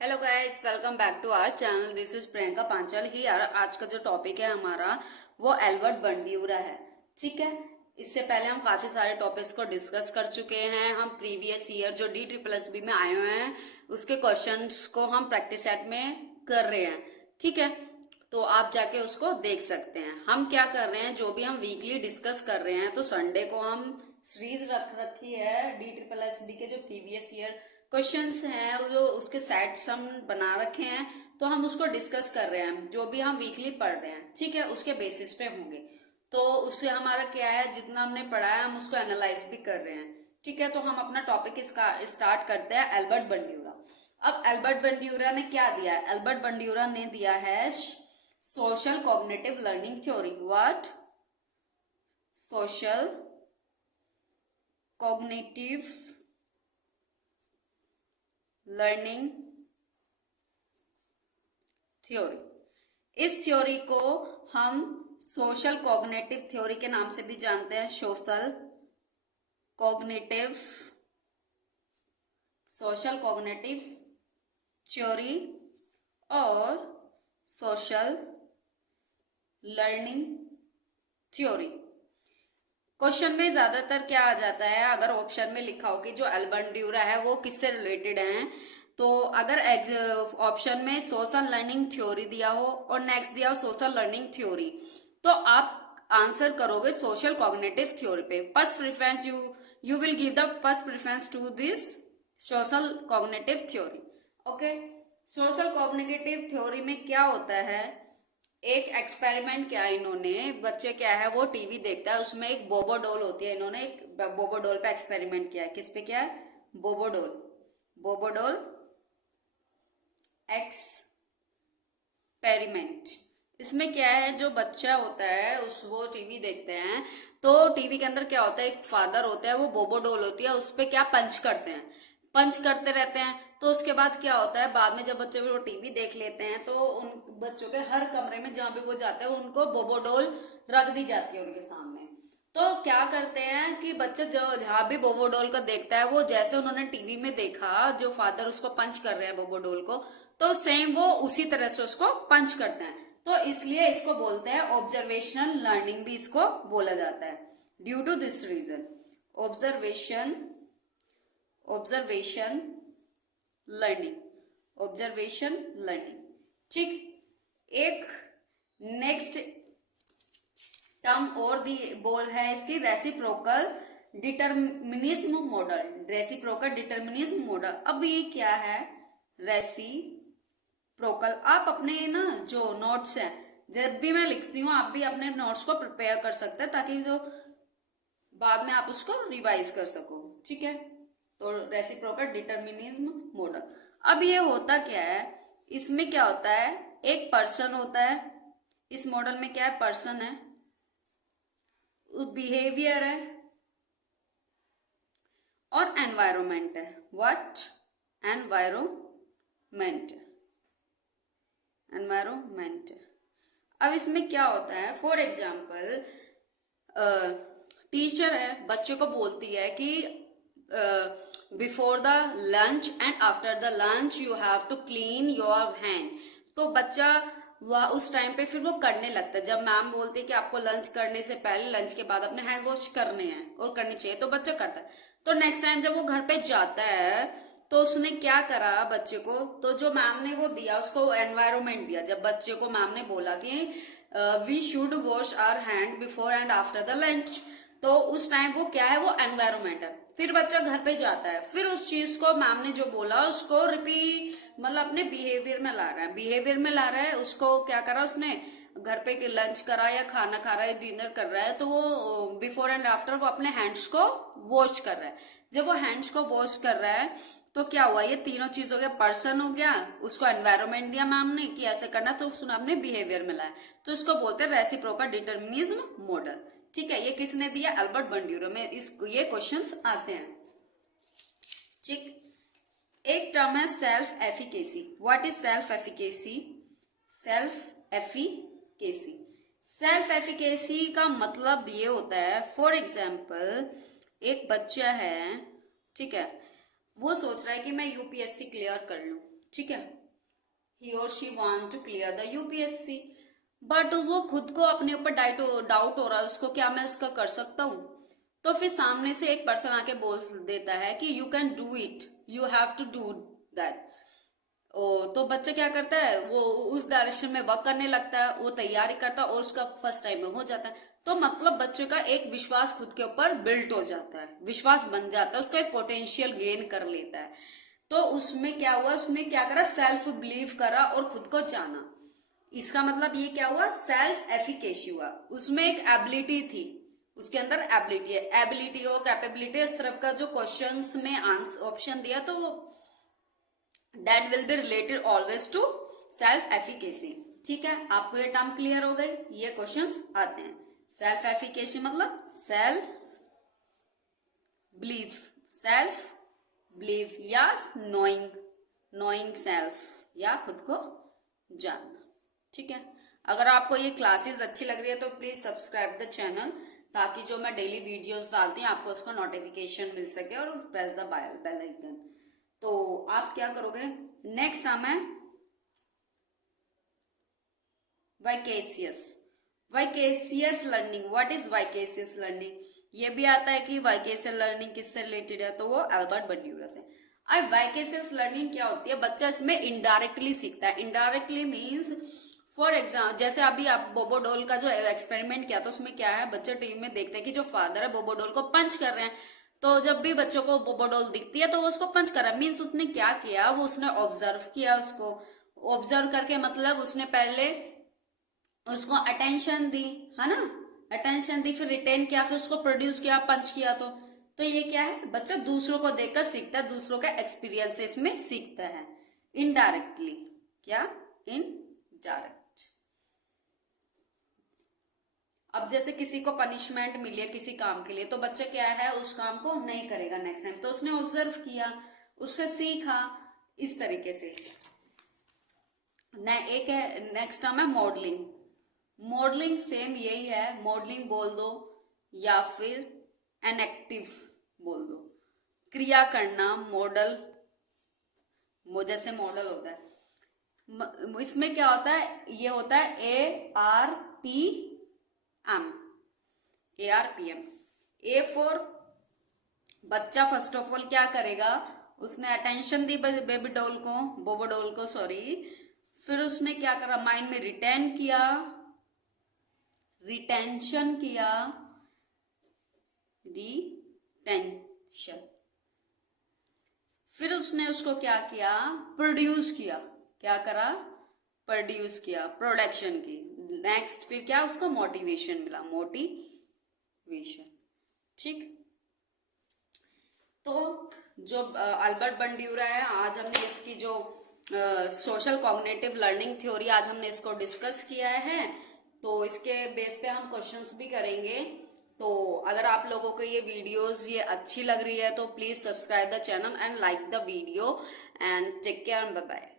Hello guys, welcome back to our channel. This is Priyanka Panchal ही। आज का जो टॉपिक है हमारा वो एल्बर्ट बंड्यूरा है। ठीक है, इससे पहले हम काफी सारे टॉपिक्स को डिस्कस कर चुके हैं। हम प्रीवियस ईयर जो DSSB में आए हुए हैं उसके क्वेश्चंस को हम प्रैक्टिस सेट में कर रहे हैं। ठीक है, तो आप जाके उसको देख सकते हैं। हम क्या कर रहे हैं, जो भी हम वीकली डिस्कस कर रहे हैं, तो संडे को हम सीरीज रख रखी है DSSB के जो प्रीवियस ईयर क्वेश्चंस हैं, वो जो उसके सेट्स हम बना रखे हैं, तो हम उसको डिस्कस कर रहे हैं। जो भी हम वीकली पढ़ रहे हैं, ठीक है, उसके बेसिस पे होंगे। तो उससे हमारा क्या है, जितना हमने पढ़ा है हम उसको एनालाइज भी कर रहे हैं। ठीक है, तो हम अपना टॉपिक स्टार्ट करते हैं। एल्बर्ट बंड्यूरा। अब एल्बर्ट बंड्यूरा ने क्या दिया है? एल्बर्ट बंड्यूरा ने दिया है social cognitive learning theory. What? Social cognitive learning theory. इस थ्योरी को हम सोशल कॉग्निटिव थ्योरी के नाम से भी जानते हैं। सोशल कॉग्निटिव थ्योरी और सोशल लर्निंग थ्योरी। क्वेश्चन में ज्यादातर क्या आ जाता है, अगर ऑप्शन में लिखा हो कि जो एल्बर्ट बंड्यूरा है वो किससे रिलेटेड है, तो अगर ऑप्शन में सोशल लर्निंग थ्योरी दिया हो और नेक्स्ट दिया हो सोशल लर्निंग थ्योरी, तो आप आंसर करोगे सोशल कॉग्निटिव थ्योरी पे। First preference you will give the first preference to this social cognitive theory. Okay, social cognitive theory में क्या होता है, एक एक्सपेरिमेंट किया इन्होंने। बच्चे क्या है, वो टीवी देखता है, उसमें एक बोबो डॉल होती है। इन्होंने एक बोबो डॉल पे एक्सपेरिमेंट किया है। किस पे किया है? बोबो डॉल एक्सपेरिमेंट। इसमें क्या है, जो बच्चा होता है वो टीवी देखते हैं, तो टीवी के अंदर क्या होता है, एक फादर होता है, वो बोबो डॉल होती है, उस पे क्या पंच करते हैं, पंच करते रहते हैं। तो उसके बाद क्या होता है, बाद में जब बच्चे वो टीवी देख लेते हैं, तो उन बच्चों के हर कमरे में जहां भी वो जाते हैं उनको बोबो डॉल रख दी जाती है उनके सामने। तो क्या करते हैं कि बच्चा जो जहां भी बोबो डॉल को देखता है, वो जैसे उन्होंने टीवी में देखा जो फादर उसको पंच कर रहे हैं बोबो डॉल को, तो सेम वो उसी तरह से उसको पंच करते हैं। तो इसलिए इसको बोलते हैं ऑब्जर्वेशनल लर्निंग, भी इसको बोला जाता है। Due to this reason observation learning. ठीक, एक नेक्स्ट टर्म और दी बोल है इसकी, रेसिप्रोकल डिटर्मिनिज्म मॉडल। अब ये क्या है रेसिप्रोकल? आप अपने ना जो नोट्स हैं, जब भी मैं लिखती हूँ आप भी अपने नोट्स को प्रिपेयर कर सकते हैं, ताकि जो बाद में आप उसको रिवाइज कर सको। ठीक है, तो रेसिप्रोकल डिटर्मिनिज्म मॉडल। अब ये होता क्या है, इसमें क्या होता है, एक पर्सन होता है। इस मॉडल में क्या है, पर्सन है, बिहेवियर है और एनवायरमेंट है। व्हाट? एनवायरमेंट। अब इसमें क्या होता है, फॉर एग्जाम्पल टीचर है, बच्चे को बोलती है कि before the lunch and after the lunch you have to clean your hand. तो बच्चा वह उस टाइम पे फिर वो करने लगता है। जब मैम बोलती है कि आपको लंच करने से पहले, लंच के बाद अपने हैंड वॉश करने हैं और करनी चाहिए, तो बच्चा करता है। तो नेक्स्ट टाइम जब वो घर पे जाता है, तो उसने क्या करा बच्चे को, तो जो मैम ने वो दिया उसको एनवायरमेंट दिया। जब बच्चे को मैम ने बोला कि we should wash our hand before and after the lunch, तो उस टाइम वो क्या है, वो एनवायरमेंट है। फिर बच्चा घर पे जाता है, फिर उस चीज को मैम ने जो बोला उसको रिपीट, मतलब अपने बिहेवियर में ला रहा है। उसको क्या करा उसने, घर पे लंच करा या खाना खा रहा है, डिनर कर रहा है, तो वो बिफोर एंड आफ्टर वो अपने हैंड्स को वॉश कर रहा है। जब वो हैंड्स को वॉश कर रहा है, तो क्या हुआ, ये तीनों चीज हो गया। पर्सन हो गया, उसको एनवायरमेंट दिया मैम ने कि ऐसे करना, तो उसने अपने बिहेवियर में लाया, तो इसको बोलते हैं रेसिप्रोकल डिटर्मिनिज्म मॉडल। ठीक है, ये किसने दिया? एल्बर्ट बंड्यूरा में ये क्वेश्चंस आते हैं। ठीक, एक टर्म है self efficacy. What is self efficacy? Self efficacy का मतलब ये होता है, फॉर एग्जाम्पल एक बच्चा है, ठीक है, वो सोच रहा है कि मैं यूपीएससी क्लियर कर लूं। ठीक है, he or she want to clear the UPSC, but वो खुद को अपने ऊपर डाउट हो रहा है उसको, क्या मैं इसका कर सकता हूँ? तो फिर सामने से एक पर्सन आके बोल देता है कि you can do it, you have to do that. तो बच्चा क्या करता है, वो उस डायरेक्शन में वर्क करने लगता है, वो तैयारी करता है और उसका फर्स्ट टाइम में हो जाता है। तो मतलब बच्चे का एक विश्वास खुद के ऊपर बिल्ट हो जाता है, विश्वास बन जाता है, उसका एक पोटेंशियल गेन कर लेता है। तो उसमें क्या हुआ, उसने क्या करा, सेल्फ बिलीव करा और खुद को जाना। इसका मतलब ये क्या हुआ, सेल्फ एफिकेसी हुआ। उसमें एक एबिलिटी थी, उसके अंदर एबिलिटी है, एबिलिटी हो कैपेबिलिटी, इस तरफ का जो क्वेश्चंस में आंसर ऑप्शन दिया तो that will be related always to self efficacy. ठीक है, आपको ये टर्म क्लियर हो गई, ये क्वेश्चंस आते हैं। सेल्फ एफिकेसी मतलब सेल्फ बिलीफ या नोइंग सेल्फ या खुद को जानना। ठीक है, अगर आपको ये क्लासेस अच्छी लग रही है तो प्लीज सब्सक्राइब द चैनल, ताकि जो मैं डेली वीडियोस डालती हूँ आपको उसका नोटिफिकेशन मिल सके, और प्रेस द बेल आइकन। तो आप क्या करोगे, नेक्स्ट हमें vicarious learning. What is vicarious learning? ये भी आता है कि वाइकेसियस लर्निंग किससे रिलेटेड है, तो वो एल्बर्ट बंड्यूरा से। अब वाइकेसियस लर्निंग क्या होती है, बच्चा इसमें इनडायरेक्टली सीखता है। इनडायरेक्टली मीन्स फॉर एग्जाम्पल, जैसे अभी आप बोबोडोल का जो एक्सपेरिमेंट किया तो उसमें क्या है, बच्चे टीवी में देखते हैं कि जो फादर है बोबोडोल को पंच कर रहे हैं, तो जब भी बच्चों को बोबोडोल दिखती है तो वो उसको पंच कर रहा है। मीन्स उसने क्या किया, वो उसने ऑब्जर्व किया, उसको ऑब्जर्व करके मतलब उसने पहले उसको अटेंशन दी, है ना, अटेंशन दी, फिर रिटेन किया, फिर उसको प्रोड्यूस किया, पंच किया। तो ये क्या है, बच्चा दूसरों को देखकर सीखता है, दूसरों के एक्सपीरियंसेस में सीखता है इनडायरेक्टली। क्या, इनडायरेक्ट। अब जैसे किसी को पनिशमेंट मिली है किसी काम के लिए, तो बच्चा क्या है, उस काम को नहीं करेगा नेक्स्ट टाइम, तो उसने ऑब्जर्व किया, उससे सीखा, इस तरीके से। एक है नेक्स्ट टर्म है मॉडलिंग। मॉडलिंग सेम यही है, मॉडलिंग बोल दो या फिर एनएक्टिव बोल दो, क्रिया करना, मॉडल, जैसे मॉडल होता है, इसमें क्या होता है, ये होता है ARPM। ए फॉर बच्चा फर्स्ट ऑफ ऑल क्या करेगा, उसने अटेंशन दी बोबोडोल को सॉरी, फिर उसने क्या करा, माइंड में रिटेंशन किया, फिर उसने उसको क्या किया, प्रोड्यूस किया, क्या करा, प्रोड्यूस किया, प्रोडक्शन की। नेक्स्ट फिर क्या, उसको मोटिवेशन मिला, मोटिवेशन। ठीक, तो जो अल्बर्ट बंड्यूरा है, आज हमने इसकी जो सोशल कॉग्निटिव लर्निंग थ्योरी आज हमने इसको डिस्कस किया है, तो इसके बेस पे हम क्वेश्चंस भी करेंगे। तो अगर आप लोगों को ये वीडियोस ये अच्छी लग रही है तो please subscribe the channel and like the video and take care, bye bye.